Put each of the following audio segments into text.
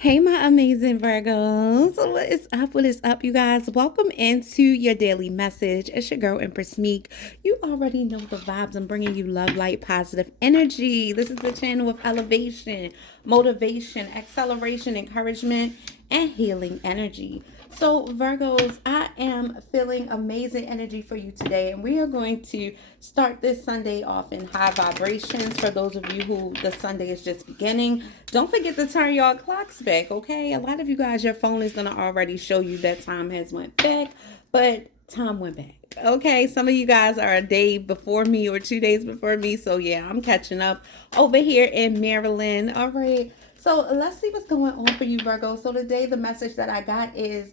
Hey, my amazing Virgos. What is up? What is up, you guys? Welcome into your daily message. It's your girl, Empress MEEK. You already know the vibes. I'm bringing you love, light, positive energy. This is the channel of elevation, motivation, acceleration, encouragement, and healing energy. So, Virgos, I am feeling amazing energy for you today, and we are going to start this Sunday off in high vibrations. For those of you who the Sunday is just beginning, don't forget to turn your clocks back, okay? A lot of you guys, your phone is going to already show you that time has went back, but time went back. Okay, some of you guys are a day before me or 2 days before me, so yeah, I'm catching up over here in Maryland. All right, so let's see what's going on for you, Virgo. So today, the message that I got is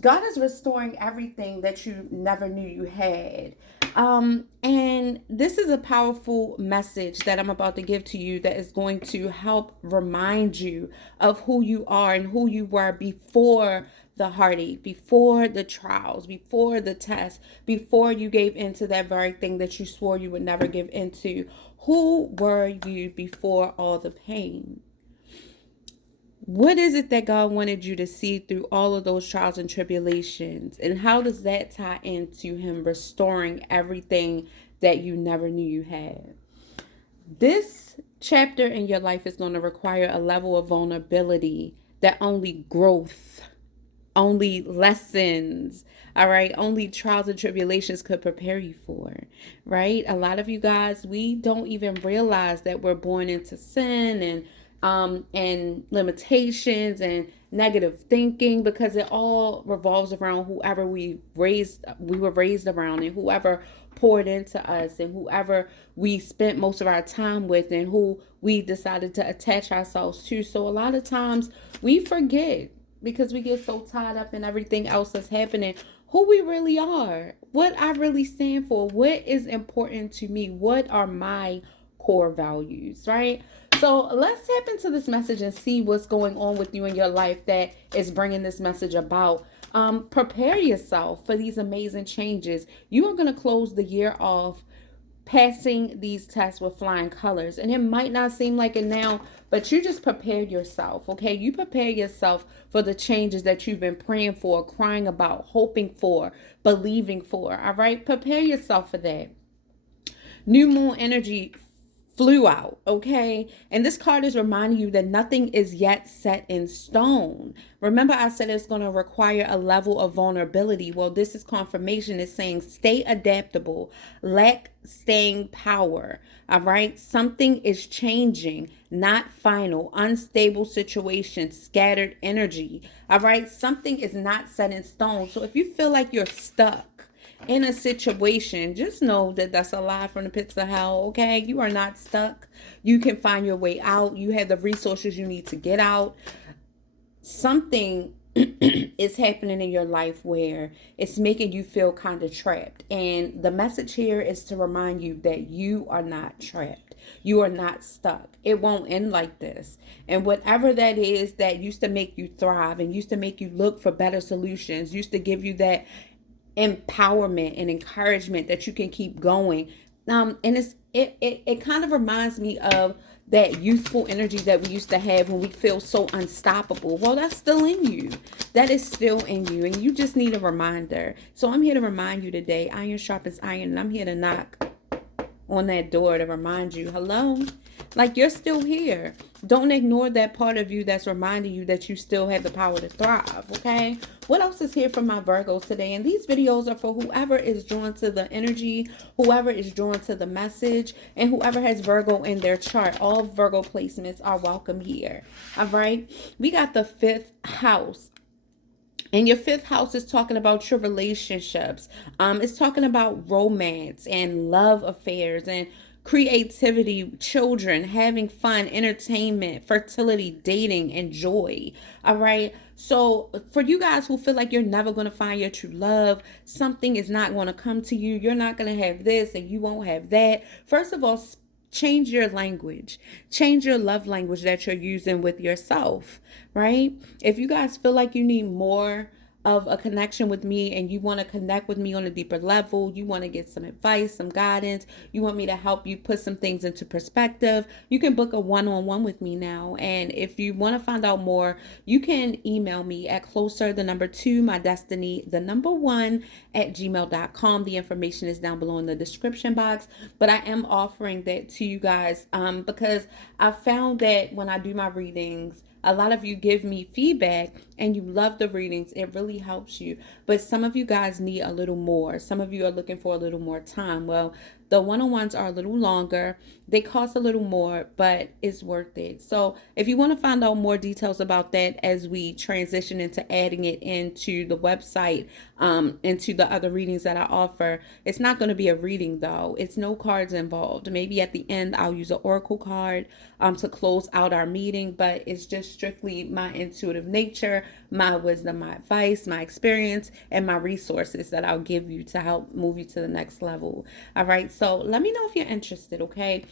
God is restoring everything that you never knew you had. And this is a powerful message that I'm about to give to you that is going to help remind you of who you are and who you were before the heartache, before the trials, before the test, before you gave into that very thing that you swore you would never give into. Who were you before all the pain? What is it that God wanted you to see through all of those trials and tribulations? And how does that tie into Him restoring everything that you never knew you had? This chapter in your life is going to require a level of vulnerability that only growth, only lessons, all right, only trials and tribulations could prepare you for, right? A lot of you guys, we don't even realize that we're born into sin and limitations and negative thinking, because it all revolves around whoever we were raised around, and whoever poured into us, and whoever we spent most of our time with, and who we decided to attach ourselves to. So a lot of times we forget, because we get so tied up in everything else that's happening, who we really are, what I really stand for, what is important to me, what are my core values, right? So let's tap into this message and see what's going on with you in your life that is bringing this message about. Prepare yourself for these amazing changes. You are going to close the year off passing these tests with flying colors. And it might not seem like it now, but you just prepared yourself, okay? You prepare yourself for the changes that you've been praying for, crying about, hoping for, believing for, all right? Prepare yourself for that. New moon energy flew out, okay? And this card is reminding you that nothing is yet set in stone. Remember, I said it's going to require a level of vulnerability. Well, this is confirmation. It's saying stay adaptable, lack staying power, all right? Something is changing, not final, unstable situation, scattered energy, all right? Something is not set in stone. So if you feel like you're stuck in a situation, just know that that's a lie from the pits of hell, okay? You are not stuck. You can find your way out. You have the resources you need to get out. Something is happening in your life where it's making you feel kind of trapped. And the message here is to remind you that you are not trapped. You are not stuck. It won't end like this. And whatever that is that used to make you thrive and used to make you look for better solutions, used to give you that empowerment and encouragement that you can keep going. And it kind of reminds me of that youthful energy that we used to have when we feel so unstoppable. Well, that's still in you. That is still in you. And you just need a reminder. So I'm here to remind you today, iron sharpens iron. And I'm here to knock on that door to remind you, hello, like you're still here. Don't ignore that part of you that's reminding you that you still have the power to thrive, okay? What else is here for my Virgos today? And these videos are for whoever is drawn to the energy, whoever is drawn to the message, and whoever has Virgo in their chart. All Virgo placements are welcome here, all right? We got the 5th house. And your 5th house is talking about your relationships. It's talking about romance and love affairs and creativity, children, having fun, entertainment, fertility, dating, and joy. All right. So for you guys who feel like you're never going to find your true love, something is not going to come to you, you're not going to have this and you won't have that. First of all, change your language. Change your love language that you're using with yourself, right? If you guys feel like you need more of a connection with me and you want to connect with me on a deeper level, you want to get some advice, some guidance, you want me to help you put some things into perspective, you can book a one-on-one with me now. And if you want to find out more, you can email me at closer the number 2 my destiny the number 1 at gmail.com. The information is down below in the description box. But I am offering that to you guys because I found that when I do my readings, a lot of you give me feedback and you love the readings. It really helps you. But some of you guys need a little more. Some of you are looking for a little more time. Well, the one-on-ones are a little longer. They cost a little more, but it's worth it. So if you want to find out more details about that as we transition into adding it into the website, into the other readings that I offer, it's not going to be a reading though. It's no cards involved. Maybe at the end I'll use an oracle card to close out our meeting, but it's just strictly my intuitive nature, my wisdom, my advice, my experience, and my resources that I'll give you to help move you to the next level. All right. So let me know if you're interested, okay?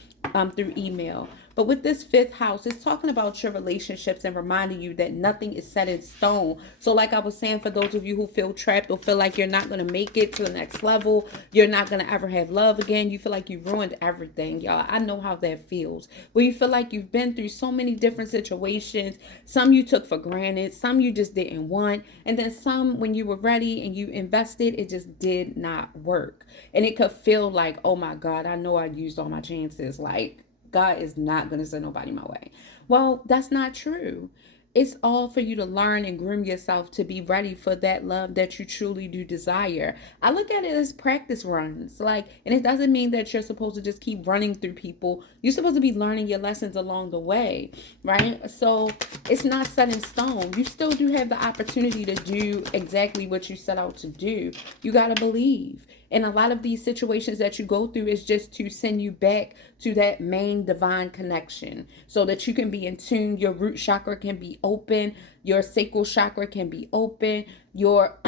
Through email. But with this 5th house, it's talking about your relationships and reminding you that nothing is set in stone. So like I was saying, for those of you who feel trapped or feel like you're not going to make it to the next level, you're not going to ever have love again, you feel like you ruined everything, y'all. I know how that feels. Where you feel like you've been through so many different situations. Some you took for granted, some you just didn't want, and then some when you were ready and you invested, it just did not work. And it could feel like, oh my God, I know I used all my chances. Like, God is not going to send nobody my way. Well, that's not true. It's all for you to learn and groom yourself to be ready for that love that you truly do desire. I look at it as practice runs. And it doesn't mean that you're supposed to just keep running through people. You're supposed to be learning your lessons along the way, right? So it's not set in stone. You still do have the opportunity to do exactly what you set out to do. You got to believe. And a lot of these situations that you go through is just to send you back to that main divine connection so that you can be in tune. Your root chakra can be open. Your sacral chakra can be open. Your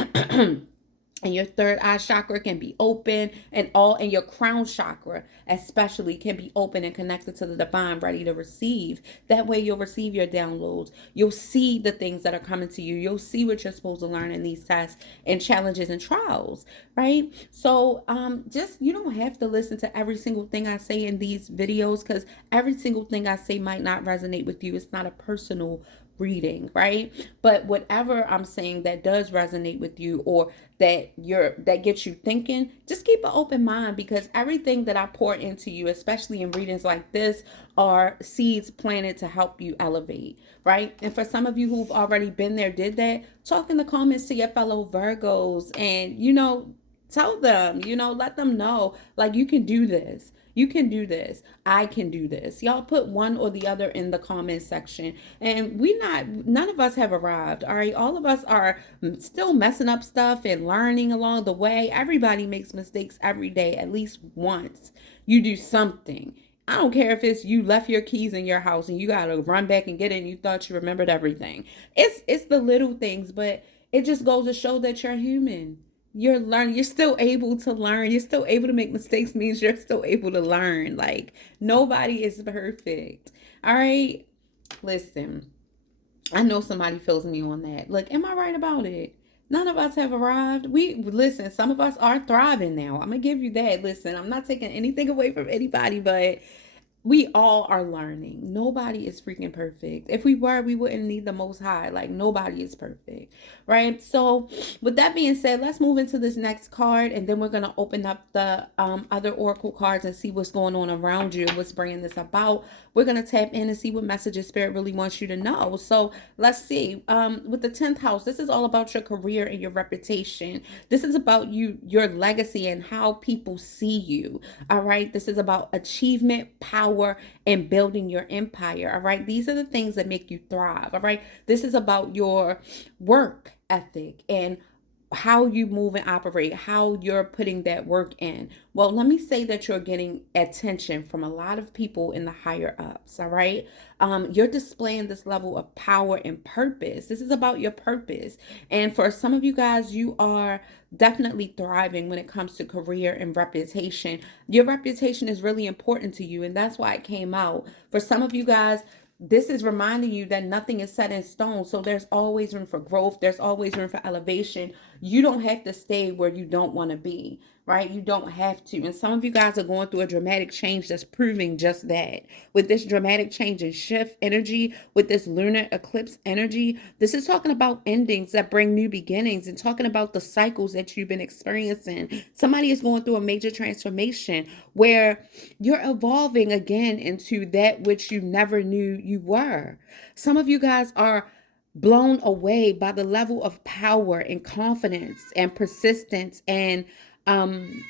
and your third eye chakra can be open, and your crown chakra especially can be open and connected to the divine, ready to receive. That way you'll receive your downloads. You'll see the things that are coming to you. You'll see what you're supposed to learn in these tests and challenges and trials, right? So just, you don't have to listen to every single thing I say in these videos, because every single thing I say might not resonate with you. It's not a personal reading, right? But whatever I'm saying that does resonate with you, or that gets you thinking, just keep an open mind, because everything that I pour into you, especially in readings like this, are seeds planted to help you elevate, right? And for some of you who've already been there, did that, talk in the comments to your fellow Virgos and, tell them, let them know, like, you can do this. You can do this. I can do this. Y'all put one or the other in the comment section. And none of us have arrived. All right. All of us are still messing up stuff and learning along the way. Everybody makes mistakes every day, at least once. You do something. I don't care if it's you left your keys in your house and you got to run back and get it and you thought you remembered everything. It's the little things, but it just goes to show that you're human. You're learning. You're still able to learn. You're still able to make mistakes. Means you're still able to learn. Like, nobody is perfect. All right. Listen, I know somebody feels me on that. Look, am I right about it? None of us have arrived. Listen, some of us are thriving now. I'm gonna give you that. Listen, I'm not taking anything away from anybody, but we all are learning. Nobody is freaking perfect. If we were, we wouldn't need the Most High. Like, nobody is perfect, right? So with that being said, let's move into this next card, and then we're going to open up the other oracle cards and see what's going on around you, what's bringing this about. We're going to tap in and see what messages Spirit really wants you to know. So let's see. With the 10th house, this is all about your career and your reputation. This is about your legacy and how people see you. All right. This is about achievement, power, and building your empire. All right. These are the things that make you thrive. All right. This is about your work ethic and how you move and operate, how you're putting that work in. Well, let me say that you're getting attention from a lot of people in the higher ups. All right. You're displaying this level of power and purpose. This is about your purpose. And for some of you guys, you are definitely thriving when it comes to career and reputation. Your reputation is really important to you. And that's why it came out. For some of you guys, this is reminding you that nothing is set in stone. So there's always room for growth. There's always room for elevation. You don't have to stay where you don't want to be, right? You don't have to. And some of you guys are going through a dramatic change that's proving just that. With this dramatic change and shift energy, with this lunar eclipse energy, this is talking about endings that bring new beginnings and talking about the cycles that you've been experiencing. Somebody is going through a major transformation where you're evolving again into that which you never knew you were. Some of you guys are blown away by the level of power and confidence and persistence and um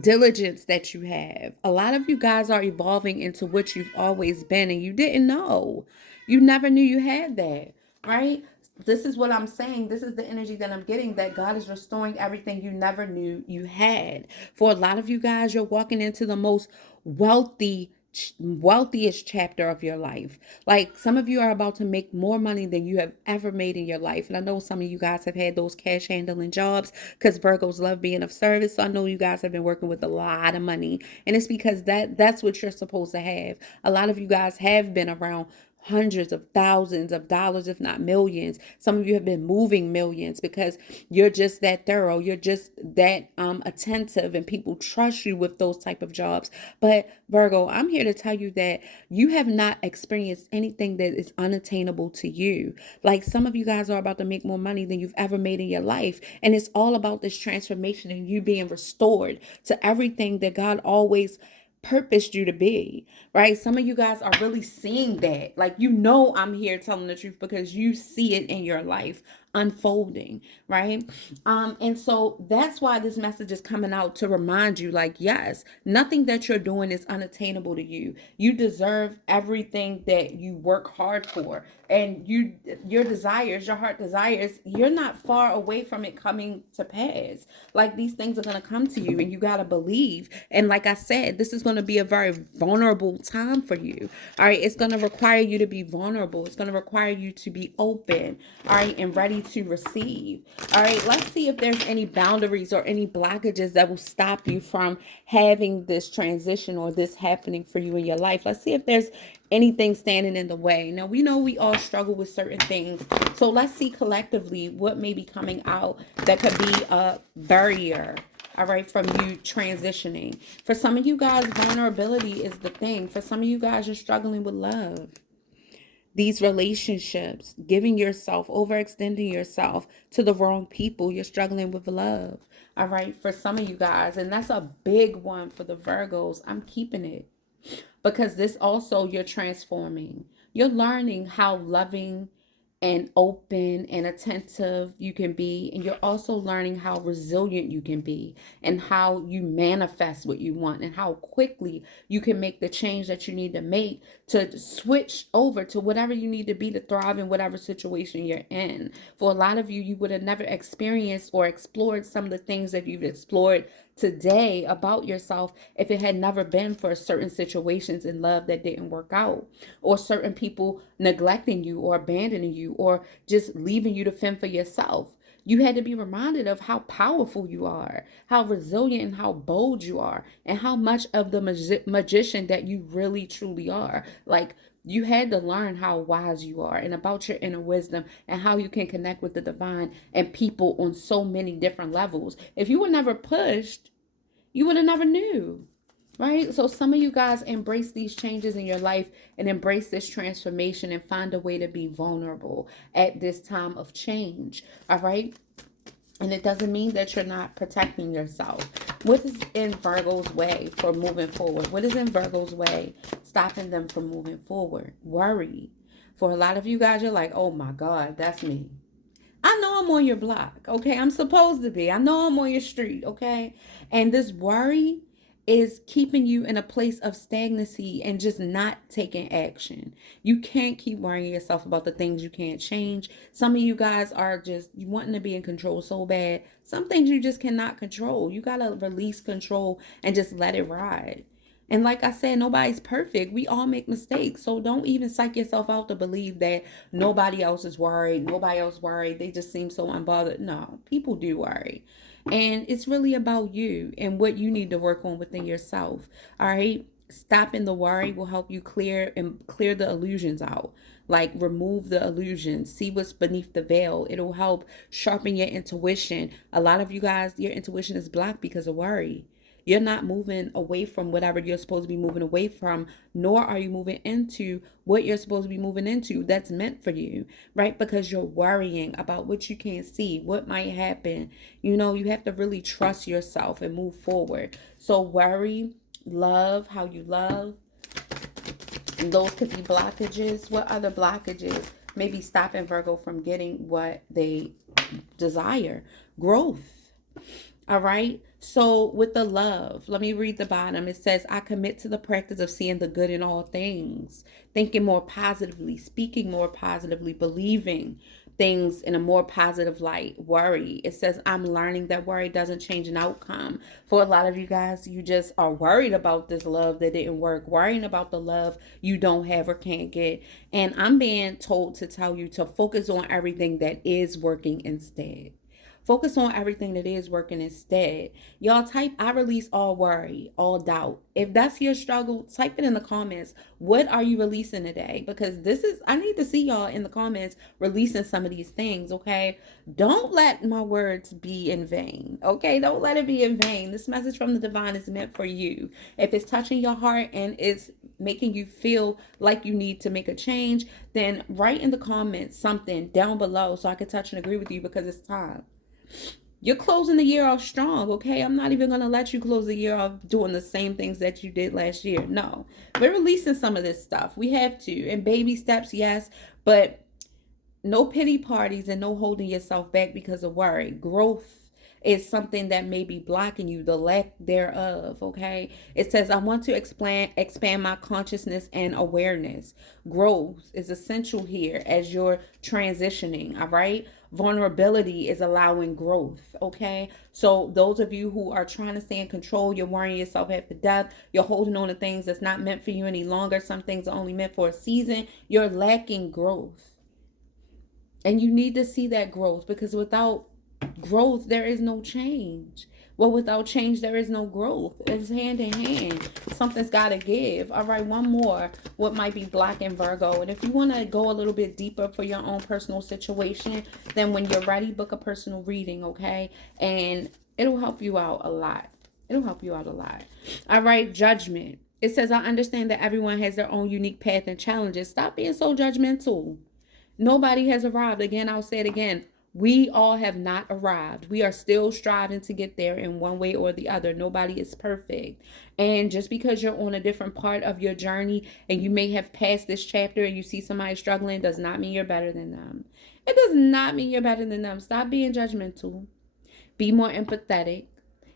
diligence that you have. A lot of you guys are evolving into what you've always been and you didn't know. You never knew you had that, right? This is what I'm saying. This is the energy that I'm getting, that God is restoring everything you never knew you had. For a lot of you guys, you're walking into the most wealthiest chapter of your life. Like, some of you are about to make more money than you have ever made in your life. And I know some of you guys have had those cash handling jobs because Virgos love being of service. So I know you guys have been working with a lot of money. And it's because that's what you're supposed to have. A lot of you guys have been around hundreds of thousands of dollars, if not millions. Some of you have been moving millions because you're just that thorough. You're just that attentive, and people trust you with those type of jobs. But Virgo, I'm here to tell you that you have not experienced anything that is unattainable to you. Like, some of you guys are about to make more money than you've ever made in your life. And it's all about this transformation and you being restored to everything that God always purposed you to be, right? Some of you guys are really seeing that. Like, I'm here telling the truth because you see it in your life unfolding, right? And so that's why this message is coming out, to remind you, like, yes, nothing that you're doing is unattainable to you. You deserve everything that you work hard for. And your desires, your heart desires, you're not far away from it coming to pass. Like, these things are going to come to you and you got to believe. And like I said, this is going to be a very vulnerable time for you. All right. It's going to require you to be vulnerable. It's going to require you to be open. All right. And ready to receive. All right. Let's see if there's any boundaries or any blockages that will stop you from having this transition or this happening for you in your life. Let's see if there's anything standing in the way. Now, we know we all struggle with certain things. So let's see collectively what may be coming out that could be a barrier, all right, from you transitioning. For some of you guys, vulnerability is the thing. For some of you guys, you're struggling with love. These relationships, giving yourself, overextending yourself to the wrong people, you're struggling with love. All right, for some of you guys, and that's a big one for the Virgos. I'm keeping it. Because this also, you're transforming. You're learning how loving and open and attentive you can be. And you're also learning how resilient you can be and how you manifest what you want and how quickly you can make the change that you need to make to switch over to whatever you need to be to thrive in whatever situation you're in. For a lot of you, you would have never experienced or explored some of the things that you've explored today about yourself if it had never been for certain situations in love that didn't work out, or certain people neglecting you or abandoning you or just leaving you to fend for yourself. You had to be reminded of how powerful you are, how resilient and how bold you are, and how much of the magician that you really truly are. Like, you had to learn how wise you are and about your inner wisdom and how you can connect with the divine and people on so many different levels. If you were never pushed, you would have never knew, right? So some of you guys embrace these changes in your life and embrace this transformation and find a way to be vulnerable at this time of change, all right? And it doesn't mean that you're not protecting yourself. What is in Virgo's way for moving forward? What is in Virgo's way stopping them from moving forward? Worry. For a lot of you guys, you're like, oh my God, that's me. I know I'm on your block, okay? I'm supposed to be. I know I'm on your street, okay? And this worry is keeping you in a place of stagnancy and just not taking action. You can't keep worrying yourself about the things you can't change. Some of you guys are just you wanting to be in control so bad. Some things you just cannot control. You got to release control and just let it ride. And like I said, nobody's perfect. We all make mistakes. So don't even psych yourself out to believe that nobody else is worried. Nobody else worried. They just seem so unbothered. No, people do worry. And it's really about you and what you need to work on within yourself. All right. stopping the worry will help you clear the illusions out. Like, remove the illusions, see what's beneath the veil. It'll help sharpen your intuition. A lot of you guys, your intuition is blocked because of worry. You're not moving away from whatever you're supposed to be moving away from, nor are you moving into what you're supposed to be moving into that's meant for you, right? Because you're worrying about what you can't see, what might happen. You know, you have to really trust yourself and move forward. So worry, love, how you love, those could be blockages. What other blockages? Maybe stopping Virgo from getting what they desire. Growth. All right. So with the love, let me read the bottom. It says, I commit to the practice of seeing the good in all things, thinking more positively, speaking more positively, believing things in a more positive light. Worry. It says, I'm learning that worry doesn't change an outcome. For a lot of you guys, you just are worried about this love that didn't work, worrying about the love you don't have or can't get. And I'm being told to tell you to focus on everything that is working instead. Focus on everything that is working instead. Y'all type, I release all worry, all doubt. If that's your struggle, type it in the comments. What are you releasing today? Because I need to see y'all in the comments releasing some of these things, okay? Don't let my words be in vain, okay? Don't let it be in vain. This message from the divine is meant for you. If it's touching your heart and it's making you feel like you need to make a change, then write in the comments something down below so I can touch and agree with you, because it's time. You're closing the year off strong, okay? I'm not even going to let you close the year off doing the same things that you did last year. No. We're releasing some of this stuff. We have to. In baby steps, yes. But no pity parties and no holding yourself back because of worry. Growth is something that may be blocking you, the lack thereof, okay? It says, I want to expand my consciousness and awareness. Growth is essential here as you're transitioning, all right? Vulnerability is allowing growth, okay? So those of you who are trying to stay in control, you're worrying yourself half to death, you're holding on to things that's not meant for you any longer, some things are only meant for a season, you're lacking growth. And you need to see that growth, because without growth, there is no change. Well, without change, there is no growth. It's hand in hand. Something's got to give. All right, one more. What might be blocking Virgo? And if you want to go a little bit deeper for your own personal situation, then when you're ready, book a personal reading, okay? And it'll help you out a lot. It'll help you out a lot. All right, judgment. It says, I understand that everyone has their own unique path and challenges. Stop being so judgmental. Nobody has arrived. Again, I'll say it again. We all have not arrived. We are still striving to get there in one way or the other. Nobody is perfect. And just because you're on a different part of your journey and you may have passed this chapter and you see somebody struggling, does not mean you're better than them. It does not mean you're better than them. Stop being judgmental. Be more empathetic.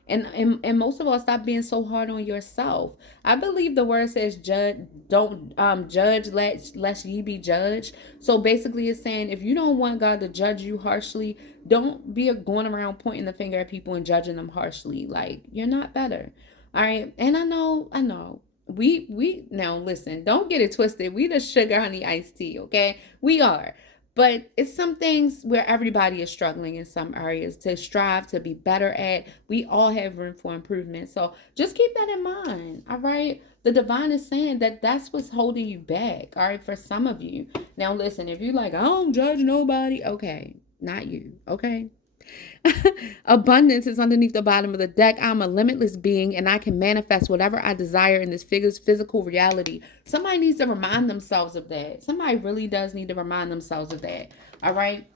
And most of all, stop being so hard on yourself. I believe the word says don't judge lest ye be judged. So basically it's saying, if you don't want God to judge you harshly, don't be going around pointing the finger at people and judging them harshly. Like, you're not better. All right. And I know. We now listen, don't get it twisted. We the sugar honey iced tea, okay? We are. But it's some things where everybody is struggling in some areas to strive to be better at. We all have room for improvement. So just keep that in mind, all right? The divine is saying that that's what's holding you back, all right, for some of you. Now, listen, if you're like, I don't judge nobody, okay, not you, okay? Abundance is underneath the bottom of the deck. I'm a limitless being and I can manifest whatever I desire in this physical reality. Somebody needs to remind themselves of that. Somebody really does need to remind themselves of that. All right.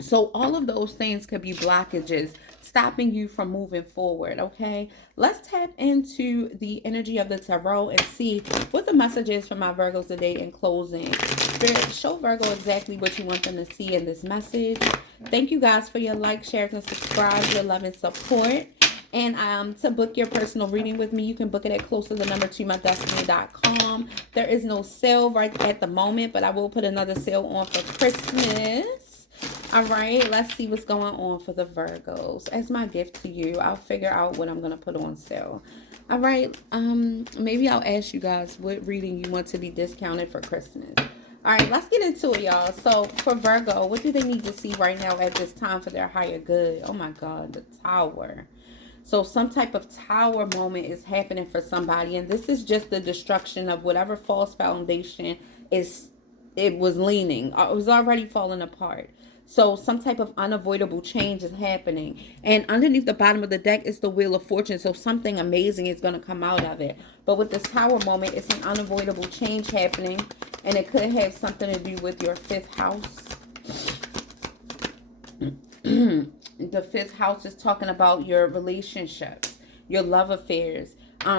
So all of those things could be blockages stopping you from moving forward, okay? Let's tap into the energy of the tarot and see what the message is for my Virgos today in closing. Spirit, show Virgo exactly what you want them to see in this message. Thank you guys for your likes, shares, and subscribes, your love and support. And to book your personal reading with me, you can book it at closer2MyDestinys.com. There is no sale right at the moment, but I will put another sale on for Christmas. All right, let's see what's going on for the Virgos. As my gift to you, I'll figure out what I'm going to put on sale. All right, maybe I'll ask you guys what reading you want to be discounted for Christmas. All right, let's get into it, y'all. So for Virgo, what do they need to see right now at this time for their higher good? Oh my God, the Tower. So some type of tower moment is happening for somebody, and this is just the destruction of whatever false foundation is it was leaning. It was already falling apart. So some type of unavoidable change is happening. And underneath the bottom of the deck is the Wheel of Fortune. So something amazing is going to come out of it. But with this tower moment, it's an unavoidable change happening. And it could have something to do with your fifth house. The fifth house is talking about your relationships, your love affairs.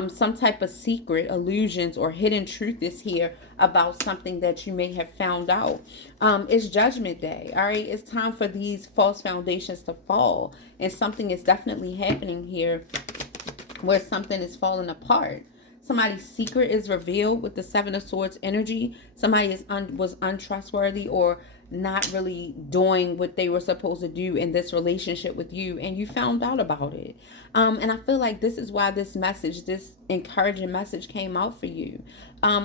Some type of secret illusions or hidden truth is here about something that you may have found out. It's Judgment Day. All right. It's time for these false foundations to fall. And something is definitely happening here where something is falling apart. Somebody's secret is revealed with the Seven of Swords energy. Somebody was untrustworthy or not really doing what they were supposed to do in this relationship with you, and you found out about it. And I feel like this is why this message, this encouraging message, came out for you.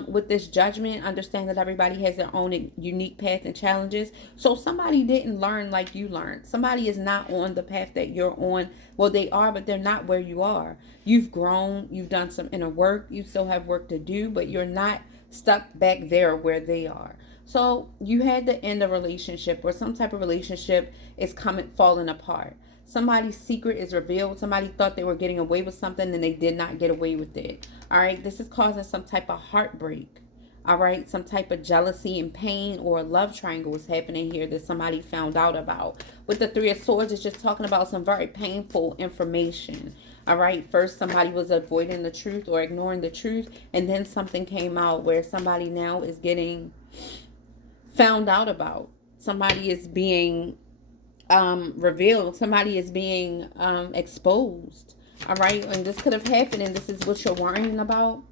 With this judgment, understand that everybody has their own unique path and challenges. So somebody didn't learn like you learned. Somebody is not on the path that you're on. Well, they are, but they're not where you are. You've grown. You've done some inner work. You still have work to do, but you're not stuck back there where they are. So you had to end a relationship, or some type of relationship is falling apart. Somebody's secret is revealed. Somebody thought they were getting away with something and they did not get away with it. All right. This is causing some type of heartbreak. All right. Some type of jealousy and pain or a love triangle is happening here that somebody found out about. With the Three of Swords, it's just talking about some very painful information. All right. First, somebody was avoiding the truth or ignoring the truth. And then something came out where somebody now is getting found out about. Somebody is being revealed. Somebody is being exposed. All right. And this could have happened, and this is what you're worrying about.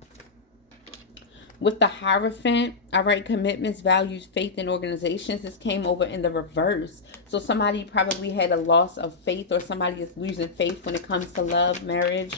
With the Hierophant, all right, commitments, values, faith, and organizations. This came over in the reverse. So somebody probably had a loss of faith, or somebody is losing faith when it comes to love, marriage,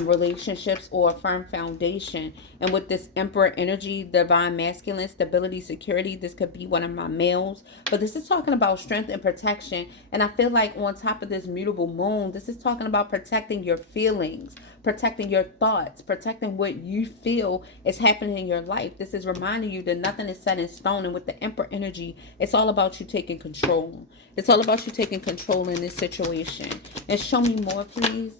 relationships, or a firm foundation. And with this Emperor energy, divine masculine, stability, security, this could be one of my males. But this is talking about strength and protection. And I feel like on top of this mutable moon, this is talking about protecting your feelings, protecting your thoughts, protecting what you feel is happening in your life. This is reminding you that nothing is set in stone. And with the Emperor energy, it's all about you taking control. It's all about you taking control in this situation. And show me more, please.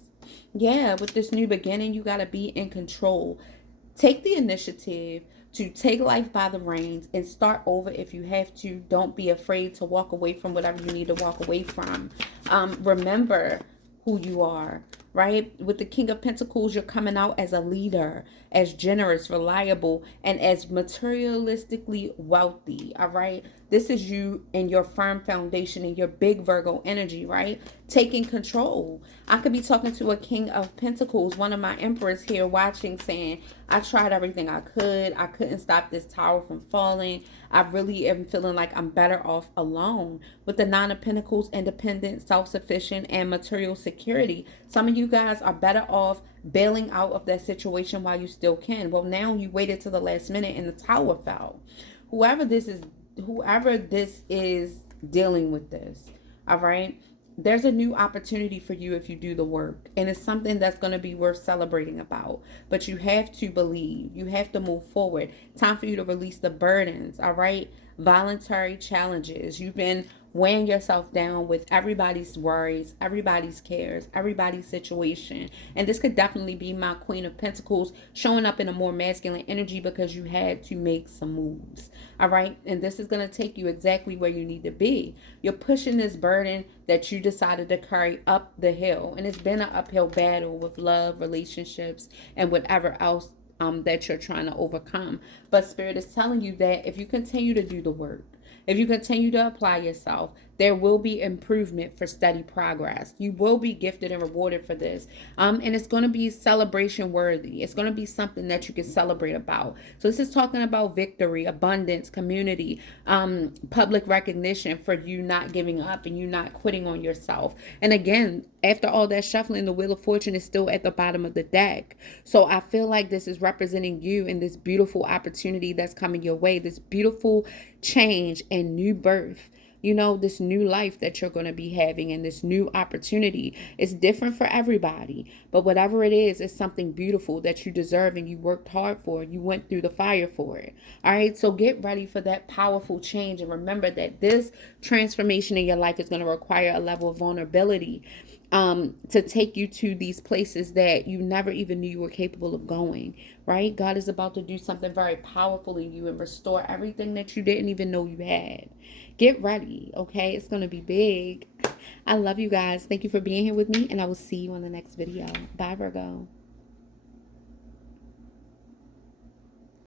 Yeah, with this new beginning, you got to be in control. Take the initiative to take life by the reins and start over if you have to. Don't be afraid to walk away from whatever you need to walk away from. Remember who you are, right? With the King of Pentacles, you're coming out as a leader, as generous, reliable, and as materialistically wealthy, all right? This is you and your firm foundation and your big Virgo energy, right? Taking control. I could be talking to a King of Pentacles, one of my emperors here watching, saying, I tried everything I could. I couldn't stop this tower from falling. I really am feeling like I'm better off alone. With the Nine of Pentacles, independent, self-sufficient, and material security. Some of you guys are better off bailing out of that situation while you still can. Well, now you waited till the last minute and the tower fell. Whoever this is dealing with this, all right? There's a new opportunity for you if you do the work. And it's something that's going to be worth celebrating about. But you have to believe. You have to move forward. Time for you to release the burdens, all right? Voluntary challenges. You've been weighing yourself down with everybody's worries, everybody's cares, everybody's situation. And this could definitely be my Queen of Pentacles showing up in a more masculine energy because you had to make some moves. All right. And this is going to take you exactly where you need to be. You're pushing this burden that you decided to carry up the hill. And it's been an uphill battle with love, relationships, and whatever else that you're trying to overcome. But Spirit is telling you that if you continue to do the work, if you continue to apply yourself, there will be improvement for steady progress. You will be gifted and rewarded for this. And it's going to be celebration worthy. It's going to be something that you can celebrate about. So this is talking about victory, abundance, community, public recognition for you not giving up and you not quitting on yourself. And again, after all that shuffling, the Wheel of Fortune is still at the bottom of the deck. So I feel like this is representing you in this beautiful opportunity that's coming your way, this beautiful change and new birth. you know, this new life that you're going to be having and this new opportunity. It's different for everybody, but whatever it is, it's something beautiful that you deserve and you worked hard for. You went through the fire for it. All right, so get ready for that powerful change, and remember that this transformation in your life is going to require a level of vulnerability, to take you to these places that you never even knew you were capable of going, right? God is about to do something very powerful in you and restore everything that you didn't even know you had. Get ready, okay? It's going to be big. I love you guys. Thank you for being here with me, and I will see you on the next video. Bye, Virgo.